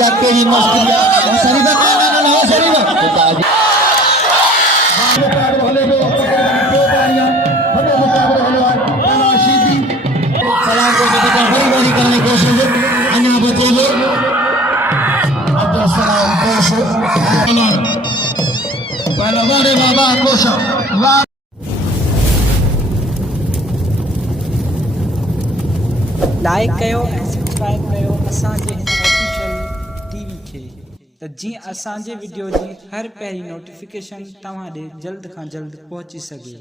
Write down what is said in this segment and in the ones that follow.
ya que nos quería salir de acá, no salir. सलाम को बड़ी करने की कोशिश अन्य बच्चे लोग अब्दुल सलाम कोशिश पहला बारे बाबा कोशिश लाइक कयो ऐं सब्सक्राइब कयो असांजे हिन ऑफिशियल टीवी खे त जीअं असांजे वीडियो जी हर पहिरीं नोटिफिकेशन तव्हां ॾे जल्द खां जल्द पहुची सघे।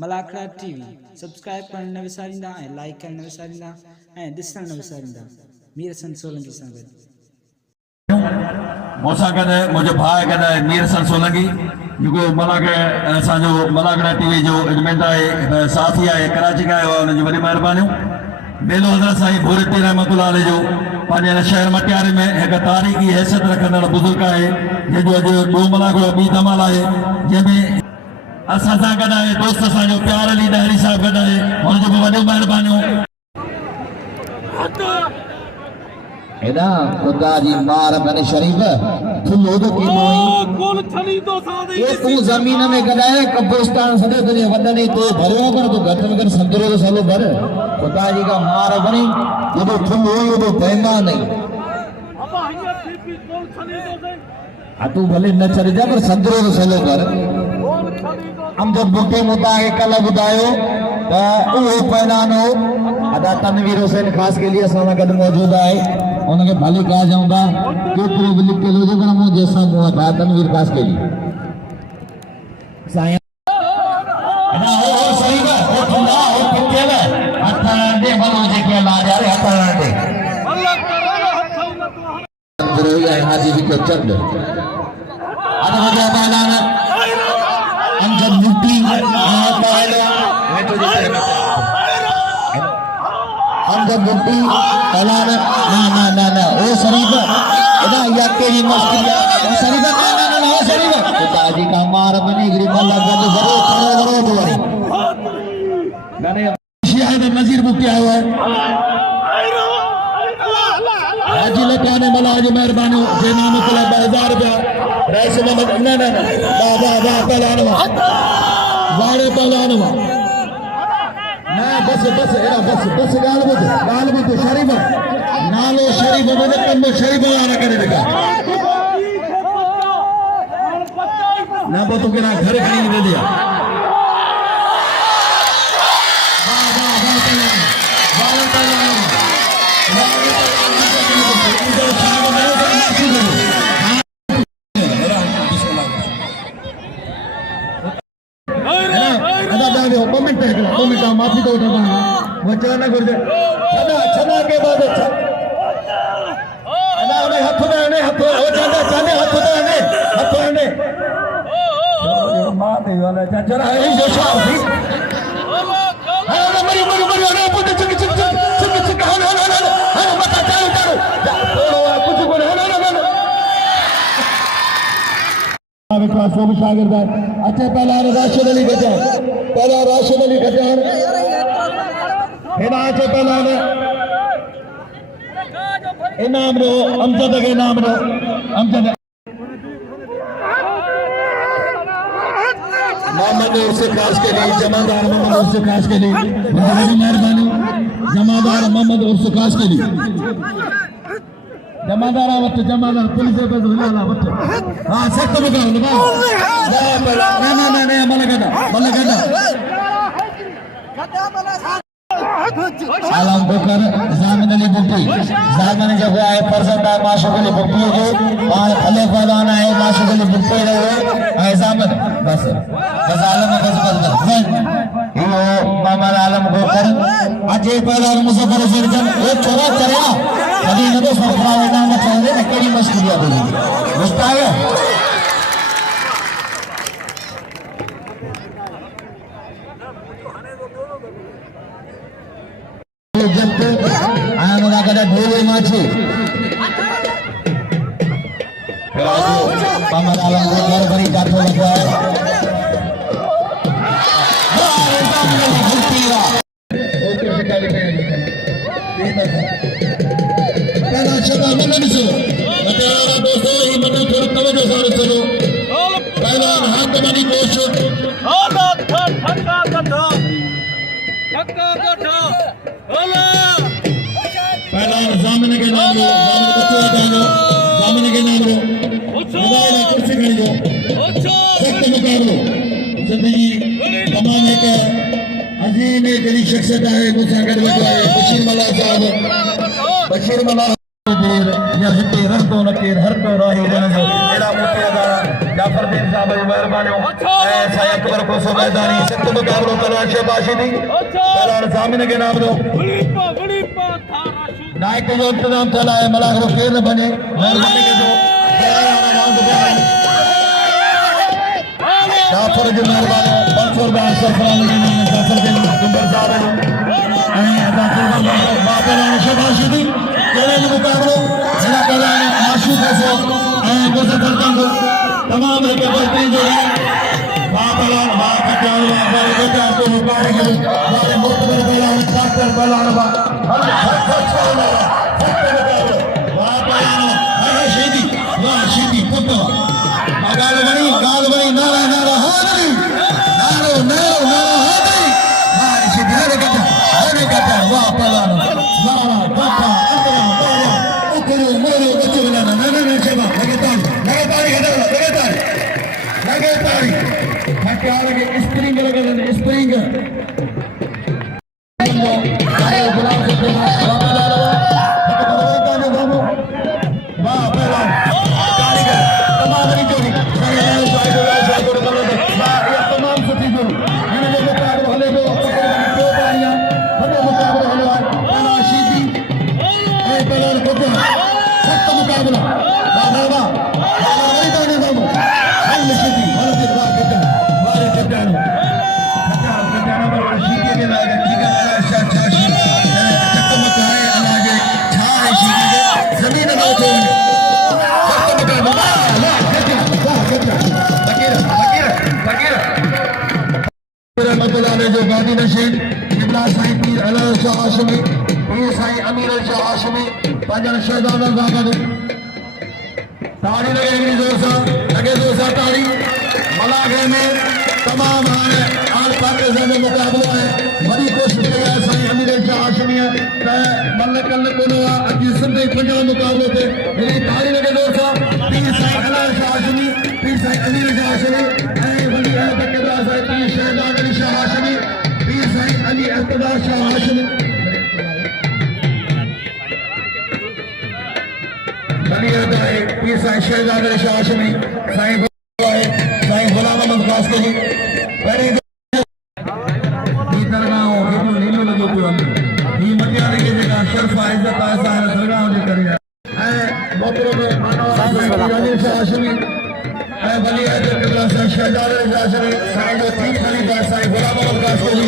मलाखड़ा टीवी सब्सक्राइब करण न विसारींदा ऐं लाइक करण न विसारींदा ऐं ॾिसण न विसारींदा। मीर हसन सोलंकी सां गॾु मूंसां गॾु मुंहिंजो भाउ गॾु मीर हसन सोलंकी जेको असांजो मलाखड़ा टीवी जो एडमिन आहे साथी आहे कराची खां आयो आहे। हुनजी वॾी महिरबानियूं। बेलो हज़रत साईं भूरी पीर रहमतुल्लाह अलैह जो पंहिंजे शहर मटियारे में हिकु तारीख़ी हैसियत रखंदड़ बुज़ुर्ग आहे जंहिंजो अॼु ॿियो मलाखड़ो ॿी धमाल आहे जंहिंमें असां सां गॾु आहे दोस्त असांजो प्यार अली डहरी साहिबु गॾु आहे। हुनजो बि वॾियूं महिरबानियूं। एदा खुदा जी मार बने शरीफ फुल हो तो की मोई गोल छली तो सादे ये तू जमीन में गदाए कब्रिस्तान सदे तुझे वदने तो भरियो कर तो घट में कर संतरो तो सालो भर खुदा जी का मार बने ये तो फुल हो ये तो बेईमान नहीं अब हिया थी गोल छली तो से आ तू भले न चढ़ जा पर संतरो तो सालो भर गोल छली तो हम जब बुके मुद्दा के कल बुदायो तो वो पैनानो अदा तनवीर हुसैन खास के लिए असां गद मौजूद है। उनके भले कहा जाऊंगा केतरो भी लिख के लो जो करमो जैसा मुआ था तनवीर खास के लिए साया ना हो सही का हो ठंडा हो पिटे में हथा दे भलो जे के ला जा रे हथा दे अल्लाह ताला हथा तो अंदर ही हाजी भी को चंद अदा हो जा बालाना अंजद मुट्टी आ बाला मैं तो जे अंदर मुट्टी पलाना ना ओ शरीफ एदा या के जी मस्किया ओ शरीफ ना ओ शरीफ खुदा जी का मार बने गिरी मल्ला गद जरो तो वरी गाने शायद नजीर मुक्ति आयो है हाजी लटाने मला जी मेहरबानी जे नाम कला 1000 रुपया रईस मोहम्मद ना बाबा पलानवा वाड़े पलानवा ना बस एरा बस गाल बुध शरीफ नालो शरीफ मुझे कम शरीफ वाला करे देखा ना तो के ना घर खड़ी दे दिया कमेंट माफी तो वचन न गुरजे छना के बाद ना उन्हें हाथ में हाथ हो चांदे हाथ में मां दे वाला जरा है जो शादी मरी अरे पुट चिक हां मत चालो कुछ को ना विकास को भी शागिर्द है। अच्छा पहला राशिद अली गजान हिना से पहला ने इनाम रो अमजद के नाम रो अमजद मोहम्मद उससे खास के लिए जमादार मोहम्मद उससे खास के लिए बड़ी मेहरबानी जमादार मोहम्मद उससे खास के लिए जमादार आवत जमादार पुलिस पे जुलाला आवत हां सख्त लगाओ ना मलगदा आलम बुकर जामिन अली बुट्टी जामिन जगह है फरजंदा माशूक अली बुट्टी को और फले फलाना है माशूक अली बुट्टी रहे है जामिन बस आलम बस यो मामला आलम बुकर अजय पहला मुजफ्फर सिरजन एक छोरा चढ़ा कभी न तो सरफरा लेना न चाहिए न केड़ी मस्कुरिया बोली मुस्ताया जब आया मेरा कदा ढोले माची पामर आलम को घर भरी जातो लगा पहला शब्द होला ठक्का गठा होला पहलवान जामिन के नाम लो जामिन के नाम लो कुर्सी खड़ी दो सख्त मुकाबलो जिंदगी तमाम एक अजीम एक बड़ी शख्सियत है मुसाकत है बशीर मल्ला साहब बशीर मल्ला देर या हिते रस्तो नकेर हर तो राही रहने एड़ा मोटे अदारा जाफर दिन साहब जी मेहरबानी ऐसा अकबर को मैदानी सख्त मुकाबलो तलवार शहबाशी दी पहलवान जामिन के नाम लो बड़ी पा थारा नायक जो इंतजाम चला है मलाक रो खेल बने मेहरबानी के जो जाफर जी मेहरबानी बंसुर बान सरफरान के नाम जाफर दिन कुंबर साहब है अदा कुर्बान बापलान शहबाशी दी चले मुकाबलो मेरा पहलवान आशू को को सफलता को तमाम के बलते जो बापलान मां का क्या को मुबारक है हमारे मुख्तबर पहलवान डॉक्टर पहलवान गाल बनी नारा नारा हादरी नारो नारो नारा हादरी मारी सीधी हरे कटा वाह पहलवान नारा कटा अंतरा बाबा उकरो मोरो बच्चे बनाना ना सेवा लगातार हथियार के स्प्रिंग लगे स्प्रिंग गुलाम जो गादी नशीन इब्रा साईं पीर अलाह शाह हाशमी पीर साईं अमीर शाह हाशमी पंजन शहजादा जागद ताड़ी लगे जोर सा ताड़ी मलागे में तमाम आल पाकिस्तान में मुकाबला है बड़ी कोशिश कर रहा है साईं अमीर शाह हाशमी मल्ल कल को अज सिंधे पंजा मुकाबले थे मेरी ताड़ी लगे जोर सा पीर साईं अलाह शाह हाशमी पीर साईं अमीर शाह हाशमी वली है तकदा साईं पीर शहजादा अली शाह हाशमी पीर साईं अली अहतदा शाह हाशमी वली है पीर साईं शहजादा अली शाह हाशमी साईं गुलाम अहमद कासकली पहले दरगाह हो नीलो लगे पियो ये मटियाले की जगह शर्फ इज्जत आसा दरगाह जो करे है मोहतरम मानव अली शाह हाशमी वली है किबला साईं शहजादा अली शाह हाशमी साईं जो तीन खलीफा साईं गुलाम अहमद कासकली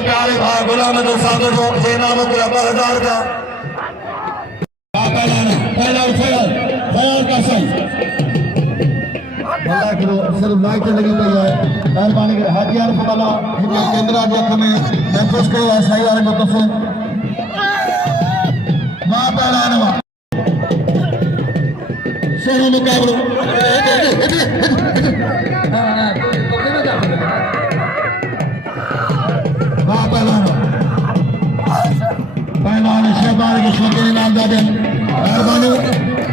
प्यारे भाई गुलाम साहब जो इनामत हजार का पहला का सही सिर्फ लाइट लगी पई है मेहरबानी करे हाजियार फला केंद्र जे अख में महफूज कयो आहे साईं वारे मुतफ़ मां पहलवान मां सोनो मुकाबलो पहलवान शहबाज के शौकीन इनामदार मेहरबानी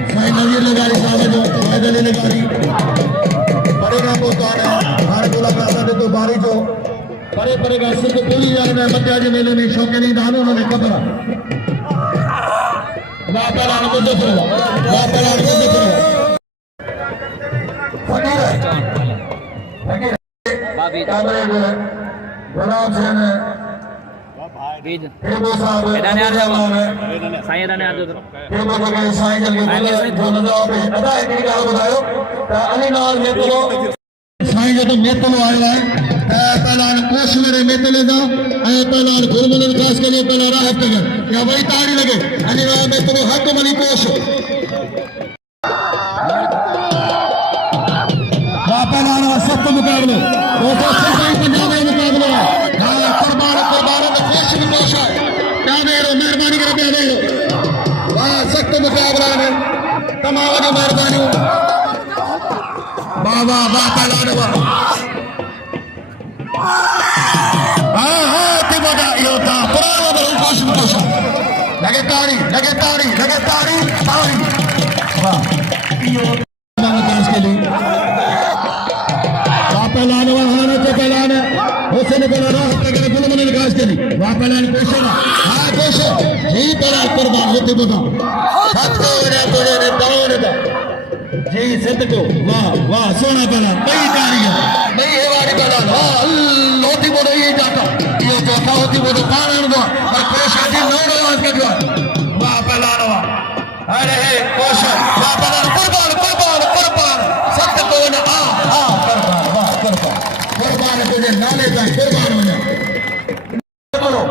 साईं नवीर लगारी साहब जो पैदल लगारी बड़े का पोताना हर गोला का तो बारी जो परे परे का सिर्फ पूरी जाने में मध्या के मेले में शौकीन दानों ने कबरा वाह पहलवान को देखो वाह पहलवान को देखो फकीर कैमरे गुलाम हुसैन बीज हेबो साहब एडाने आ जाओ हेबो साईं एडाने आ जाओ जगह साईं जल्दी बोलो नज़ाओ पे अदा हिकिड़ी ॻाल्हि ॿुधायो त अली नाल मेतलो साईं जो मेतलो आयो आहे पहलान कोश मेरे मेतले दा ऐं पहलान गुरमन खास करे पहला राह तक या वही ताड़ी लगे अली नाल मेतलो हक मनी कोश पहलान सख्त मुकाबलो दोस्तों सही पंजाब में मुकाबलो हां कुर्बान तो कोश भी कोश है क्या देरो मेहरबानी करे क्या देरो वाह सख्त मुकाबला है तमाम की मेहरबानी वाह वाह वाह पहलान वाह हाँ तिबोदा यो था पुराना बरो कोश भी कोश लगे ताड़ी ताड़ी वाह यो इसके लिए पहलान वहां तो पहलान हुसैन पहला राह तक गुलमन निकास करी वहां पहलान कोशिश हां कोशिश जी पहला कुर्बान होते बता सबको रे तोड़े रे डाउन दा जी सिद्ध को वाह वाह सोना पहला कई तारीख नहीं है वाली पहला वाह होती बोलो ये जाता ये चौथा होती बोलो पालन दो और कोशिश जी नौ आवाज के दो वाह पहलान वाह अरे कोशिश वाह पहलान कुर्बान सत्य को ना कुर्बान तुझे नाले का कुर्बान होने बोलो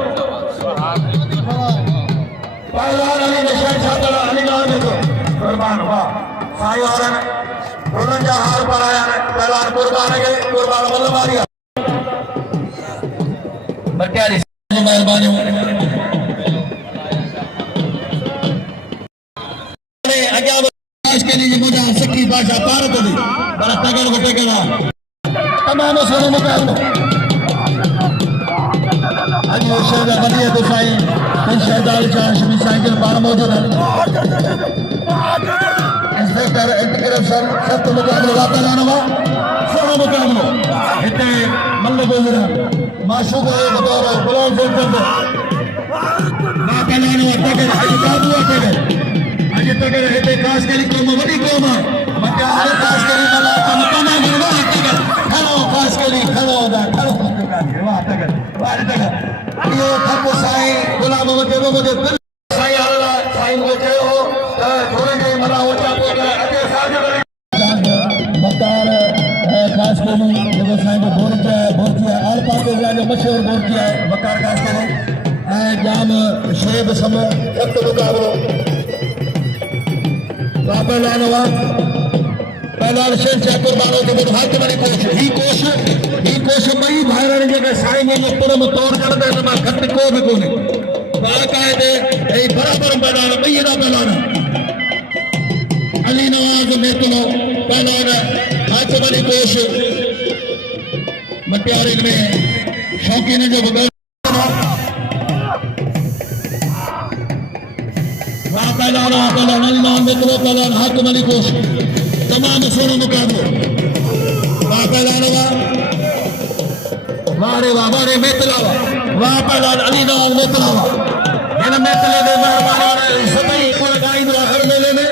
पहलान अली निशान छात्र अली नाल में तो कुर्बान वाह साई और दोनों जा हार पर आया ने पहलान कुर्बान के कुर्बान बल्ले मारिया बट्यारी मेहरबानी ने आगे के लिए मुझे सच्ची भाषा पार तो दी बड़ा तगड़ बटे गया तमाम सोने मुकाबलो आज वो शहर बनी है तो साई इन शहदाल चाशमी साई के बाहर मौजूद है इंस्पेक्टर इंटीग्रेशन सत्य मुकाबलो वापस आना हुआ सोने मुकाबलो इतने मल्ल बोल माशूक है बतौर गुलाम सेंटर वापस आना हुआ तगड़ आज बाबू तगड़ आज तगड़ इतने खास करी कौम बड़ी कौम है मक्यारे खास करी मला तमाम गिरवा तगड़ खड़ो खास करी खड़ो दा खड़ो वाह तगड़ यो थको साई गुलाम मुझे साई हल्ला साई मुझे हो थोड़े के मला हो चापो अजे साज मक्कार खास करी जो साई को बोल किया आल पाके जो मशहूर बोल किया मक्कार खास करी जाम शेब सम सख्त मुकाबलो वापस लानवा पहला शेर से कुर्बानो के बाद हाथ में ही कोश मई भाईरानी जगह साईं ने पुरम तोड़ कर दे ना घट को भी कोने बाकायदे ए बराबर पहलान मई दा पहलान अली नवाज मेतलो पहलान हाथ में कोश मटियारे में शौकीन जो बगल पहलान अली नवाज मेतलो पहलान हाथ में कोश तमाम सोने मुकाबले वाह पहलान वाह रे मेतला वाह पहलान अली नाल मेतला इन मेतले दे मेहरबानी सभी को लगाई दो हर मेले में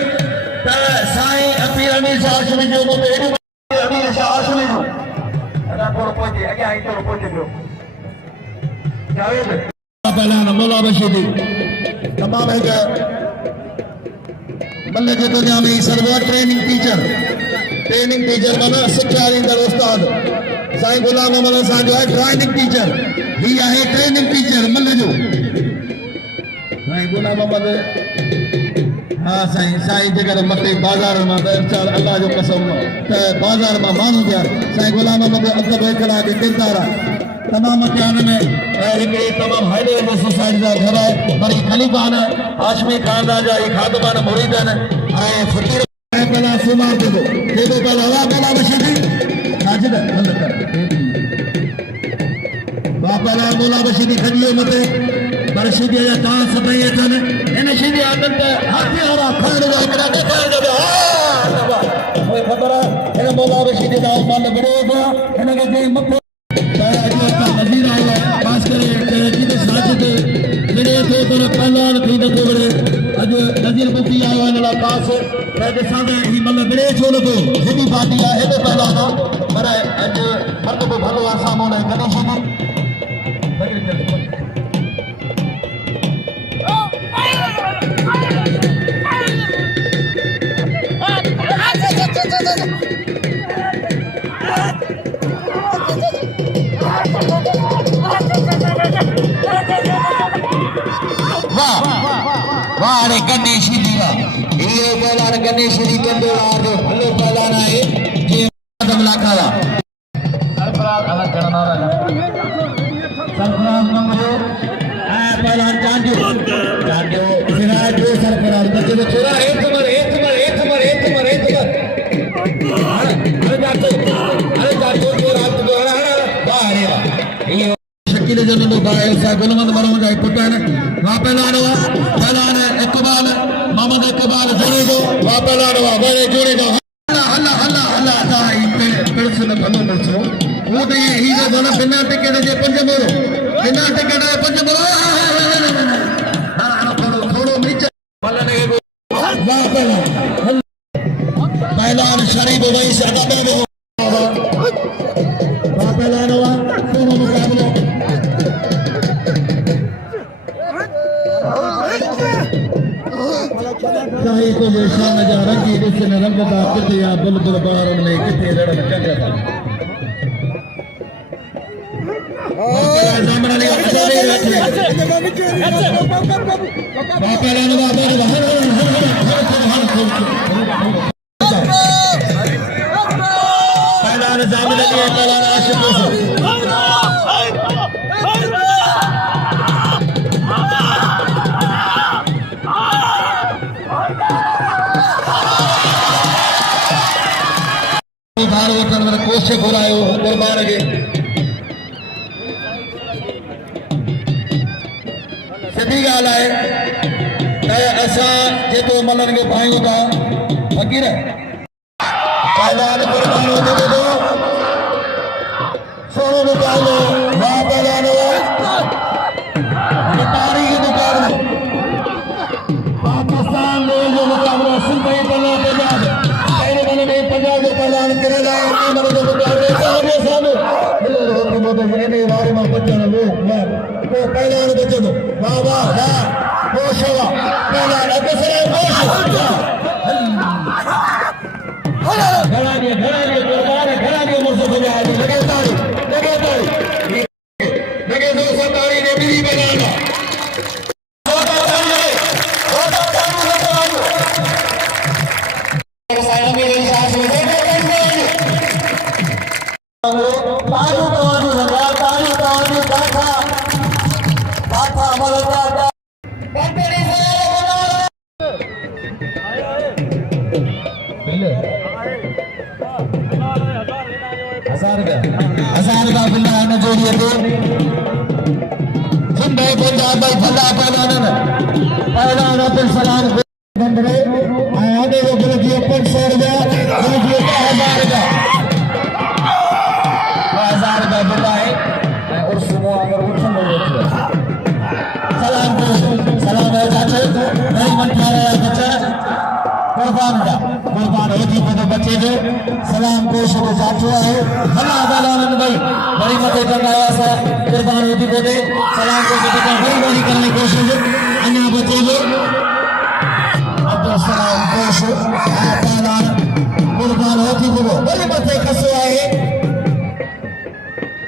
त साईं अपीर अमीर शाह हाशमी जो को अमीर शाह हाशमी जो अदा को पहुंचे आगे आई तो पहुंचे जो जावेद पहलान मौला बशीदी तमाम है मल्ले के दुनिया में सर्वा ट्रेनिंग टीचर माना शिक्षा ॾींदड़ उस्ताद साईं गुलाम अहमद साईं जो है ट्रेनिंग टीचर ही है ट्रेनिंग टीचर मल्ले जो साईं गुलाम अहमद हाँ साईं जेकर मते बाजार में चार अल्लाह जो कसम त बाजार में मानू दिया साईं गुलाम अहमद अदब एकड़ा के किरदार तमाम मकान में एक तमाम हाईवे में सोसाइटी का घर है बड़ी खलीफान हाशमी खानदान जा खादमान मुरीदन ऐं फकीर पहला सुमार दे दो पहला वाह पहला बशीदी साजिद बंद कर वाह पहला मौला बशीदी खजियो मते बरशीदी या ता सतई अचन इन शीदी आदत हाथी हरा खण जा एकड़ा देखा दे कोई खबर है इन मौला बशीदी दा मल बड़ो गया इन के जे मथे नज़ीर आया खास करे जिते साजिद मेरे थे तो पहलान थी न कोबरे अज नज़ीर मुफ्ती आयो इन ला खास मैं दिसांदे ही मतलब बड़े छोड़ को हेडी पार्टी है हेडे पहलान पर अज हर को भलो आसा मोने कदी शीदी वाह वाह अरे गणेश जी वाह ये पहलवान गणेश जी कंडोला जो भलो पहलवान है ये दमला खावा सरफराज अलग करना वाला सरफराज मंगो आ पहलवान चांडियो सिराज जो सरफराज बच्चे तो छोरा एक नंबर अरे जातो जो रात को वाह अरे वाह ये शकील जनों भाई सा गुलमंद मरो जाए पुटान वहां पहलवान इकबाल मोहम्मद इकबाल जोड़े दो वहां पहलवान बड़े जोड़े दो हल्ला हल्ला हल्ला ता पिड़स न भलो मिलसो वो तो ये ही ना दोना बिना टिकट जे पंज मोरो हां थोड़ो नीचे वाह पहलवान शरीफ भाई से अदा में वाह पहलवान दोनों मुकाबले चाहे तो जैसा नजारा की जिससे नरम का कितने या बुलबुल बार में कितने लड़न चंगा था कोशिश घुरायो कुर्बान के सिधी ॻाल्हि आहे त असां जेको मलनि खे पायूं था फ़क़ीर पहलवान कुर्बान हुजे थो सोनो मुकाबलो वाह पहलवान तारीख़ मुकाबलो पाकिस्तान जो मुकाबलो सूबे पंजाब पंजाब जो पहलवान केरला जो मुकाबले सामने वारे में बचन वो पहलवान बचे तो वाह वाह वाह होश वाह पहलवान अगसरे होश घड़ा दिए कुर्बान घड़ा दिए मुझसे बुझा लगे ताड़ी लगे दो सरकारी ने बिजली बनाना हजार का बिल्ला न जोड़िए तो जिंदे पंजाब भाई भला पहलवान अब्दुल सलाम बंदरे आने को गुरु जी अपन 100 रुपया गुरु जी 1000 का बिल्ला है और सुनो अगर उठन हो सलाम है चाचा नहीं मन खा रहा है बच्चा कुर्बान होती तो बच्चे जो सलाम पेश को चाचो है भला बालानंद भाई बड़ी मते करवाया सा कुर्बान होती को दे सलाम को बड़ी बड़ी करने की कोशिश अन्य बच्चे जो अब्दुल सलाम पेश बालान कुर्बान होती को बड़ी मते कसो है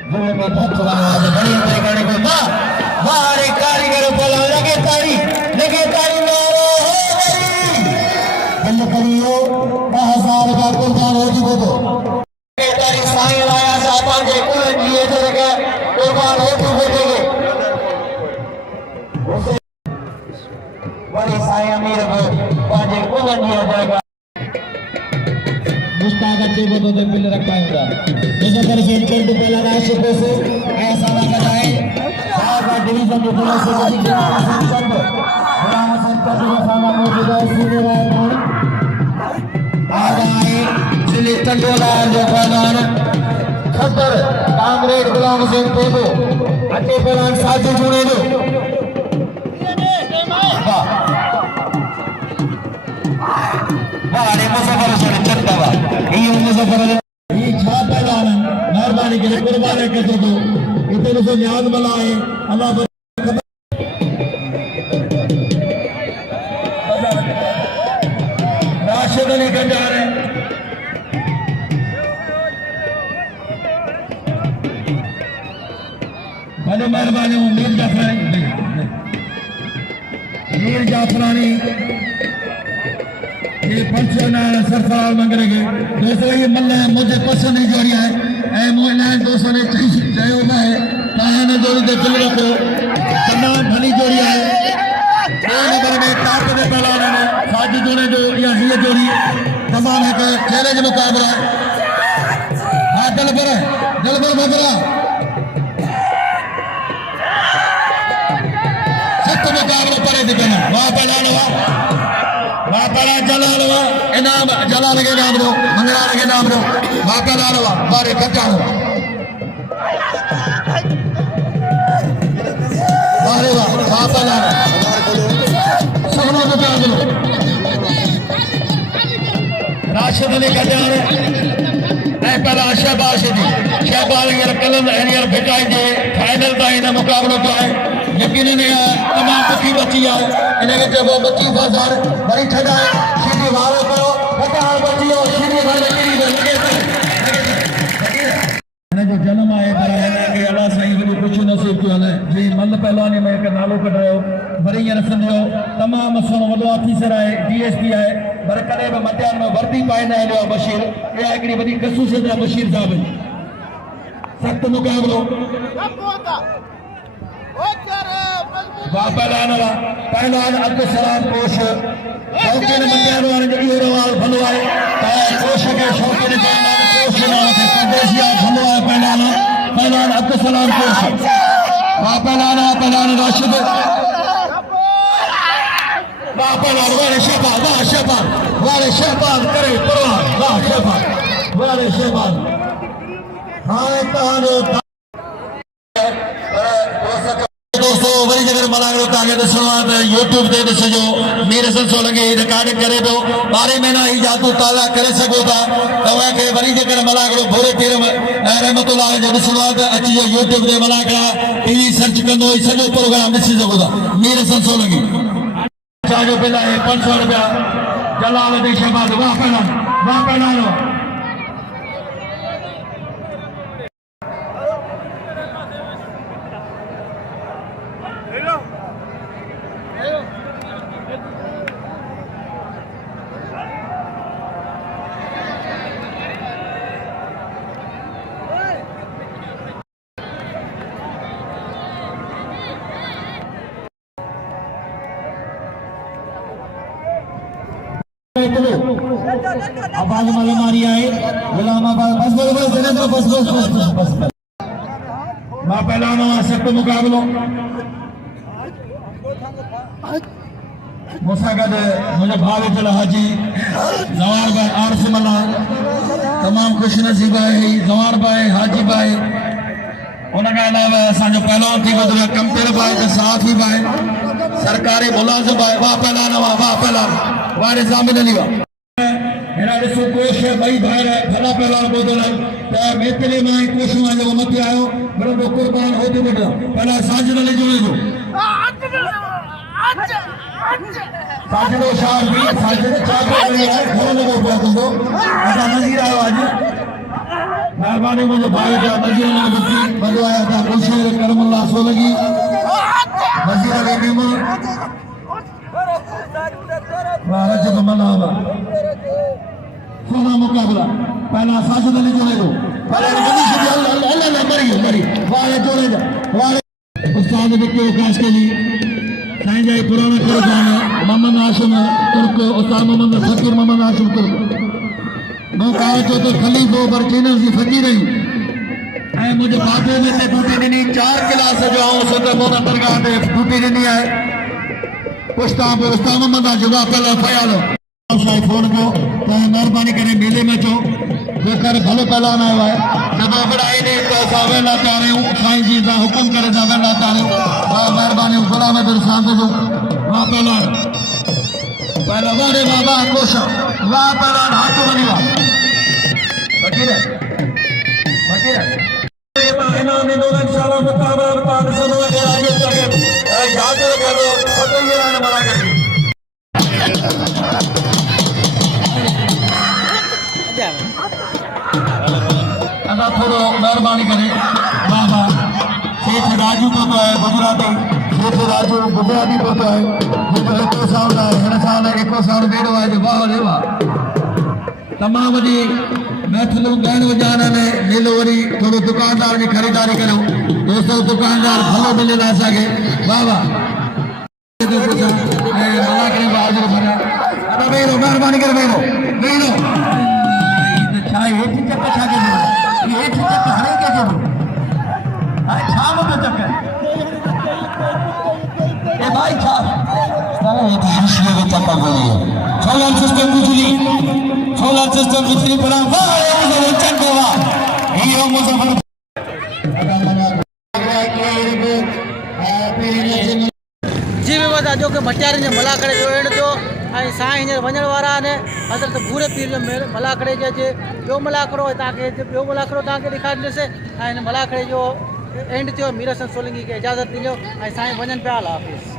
जो में भक्तवान आज बड़ी मते करने को वाह रे कारीगर बोला लगे तारी करियो 1000 का कुर्बान होती को तो तारी साईं लाया साहब के कुल जिए जगह कुर्बान होती को देगे बड़ी साईं अमीर को पाजे कुल जिए जगह मुस्ताक अच्छे को तो बिल रखाएगा जैसे कर से कर पहला राशि को से ऐसा ना कराए साहब डिवीजन जो पुलिस से संत गुलाम संत जो सामान मौजूद है सीधे राय आए जिले टंडोला जो पहलवान खतर कांग्रेस गुलाम सिंह पेदो अच्छे पहलवान साथी जुड़े दो वाह रे मुजफ्फर से चंदावा ये मुजफ्फर ये छा पहलवान मेहरबानी के कुर्बान के दो इतने से न्याज बनाए अल्लाह राशिद अली गंजारे बड़ो मेहरबानी मीर जाफरानी ये पंचना सरफराज मंगरे के दोस्तों ये मल्ला मुझे पसंद नहीं जोड़ी है ऐ मोहना दोस्तों ने चाहिए है ताने जोड़ी दे दिल रखो तमाम भली जोड़ी है दो नंबर में टॉप पे पहला ने साजिद ने जो या ये जोड़ी तमाम है कि चैलेंज मुकाबला हां दिल पर बदला सख्त मुकाबला पड़े दिखना वाह पहला जलाल इनाम जलाल के नाम दो मंगलाल के नाम दो वापस बारे कच्चा बारे वापस सोना को दो राशिद अली कजार ऐ पहला शहबाज कलम एनियर भिटाई दे फाइनल का इन मुकाबलों तो है यकीनन तमाम पक्की बची है इन्हें जब बच्ची बाजार बड़ी ठंडा है सीधी वाले करो बता बची हो सीधी वाले जो जन्म आए पर है कि अल्लाह सही वरी कुछ नसीब क्यों है जी मल पहलवानी में एक नालो कढायो वरी रसंदियो तमाम सोनो वडो ऑफिसर है डीएसपी है पर कदे भी मध्यान में वर्दी पाइना है बशीर ये एकड़ी वडी खसूसियत है बशीर साहब सख्त मुकाबलो पहलवान अब्दुल सलाम कोश शौकीन मध्यान वाले जो रवाल भलो है कोश के शौकीन कोश नाम से परदेसिया भलो है पहलवान अब्दुल सलाम कोश पहलवान राशिद पहलवान वाले शहबाज करे परवान शहबाज वाले शहबाज हाँ दोस्तों वरी जगह मलागरो ताके दसणो आहे त YouTube ते ॾिसजो मीर हसन सोलंकी रिकॉर्डिंग करे पियो 12 महीना ही जादू ताज़ा करे सघो था तव्हांखे वरी जगह मलागरो भोरे तीर रहमतुल्लाह जो ॾिसणो आहे त अचिजो YouTube ते मलागरा टीवी सर्च कंदो ई सॼो प्रोग्राम ॾिसी सघो था मीर हसन सोलंकी जो बिल आहे 500 रुपया जलालुद्दीन शहबाज वाह पहलवान आवाज माला मारी आए गुलाम बस मां पहलवान सख्त मुकाबलो मूंसां गॾु मुंहिंजो भाउ वेठल हाजी ज़वार भाई आरस मल्ला तमामु ख़ुशि नसीब आहे ज़वार भाई हाजी भाई उन खां अलावा असांजो पहलवान थी वधो कंपेर भाई साफ़ी भाई सरकारी मुलाज़िम भाई वाह पहलवान वारे ज़ामिन अली वाह हिन ॾिसो कोश ॿई भाइर भला पहलवान ॿुधल त मेतले मां कोश मां जेको मथे आयो बराबरि कुर्बान होदे वठो पहिला साजिद अली जोड़े जो साजिदो शाह भी साजिद छा करे आहे घणो लॻो पियो तुंहिंजो असां नज़ीर आयो अॼु महिरबानी मुंहिंजो भाउ जा नज़ीर मां बुकी वॾो आया था गुलशेर करमल्ला सोलंकी नज़ीर अली बीमा वाह रजब मल्ला सोना मुकाबला पहला साजिद अली जोड़े दो अल्लाह मरी वाले जोड़े जा वाले उस्ताद विक्की खास के लिए साईं जाई पुराना करजान मोहम्मद हाशिम तुर्क उस्ताद मोहम्मद फकीर मोहम्मद हाशिम तुर्क मैं कहा तो खलीफो पर चैनल की फकीर रही ऐ मुझे बाबू में ते ड्यूटी ॾिनी 4 क्लास जो आऊं सत मोना दरगाह ते ड्यूटी ॾिनी आहे उस्ताद मोहम्मद हाशिम पहला फयाल शायद फोन को तो मेहरबानी करे मेले में चो जेकर भलो पहलवान आयो है जब बड़ाई ने तो सावे ला तारे साईं जी दा हुक्म करे सावे ला तारे वाह मेहरबानी गुलाम बिन साहब जो वाह पहलवान वारे बाबा कोशा वाह पहलवान हाथ बनी वाह फकीर इनाम दो इंशाल्लाह मुकाबला पाक सुनो के आगे तक याद करो तो ये ना मना कर थोड़ो मेहरबानी करे बाबा सेठ राजू तो पहुतो है गुजराती शेख राजू गुजराती पहुतो है जो एको साउंड है हिन साल एको साउंड बेड़ो है जो वाह रे वाह तमाम वॾी महफ़िलूं ॻाइण वॼाइण में मेलो वरी थोरो दुकानदार जी ख़रीदारी करूं दोस्तों दुकानदार भलो मिलियल आहे असांखे वाह वाह महिरबानी करे वेहो वेहो छा हेठि चक छा कजे हेठि चक हाणे कजे हाणे छा मुंहिंजो चकर ए भाई छा हेठि हंसने में चक बोली सोलर सिस्टम बिजली पड़ा वाह चक वाह हीरो मुजफ्फर जी में बता जो कि मटियारे जे मलाकड़े जो एंड जो ऐं साईं हींअर वञण वारा आहिनि हज़रत भूरे पीर जो मलाकड़े जे ॿियो मलाकड़ो तव्हांखे ॿियो मलाकड़ो तव्हांखे ॾेखारींदुसि ऐं हिन मलाकड़े जो एंड थियो मीर हसन सोलंकी खे इजाज़त ॾिजो ऐं साईं वञनि पिया अल्लाह हाफ़िज़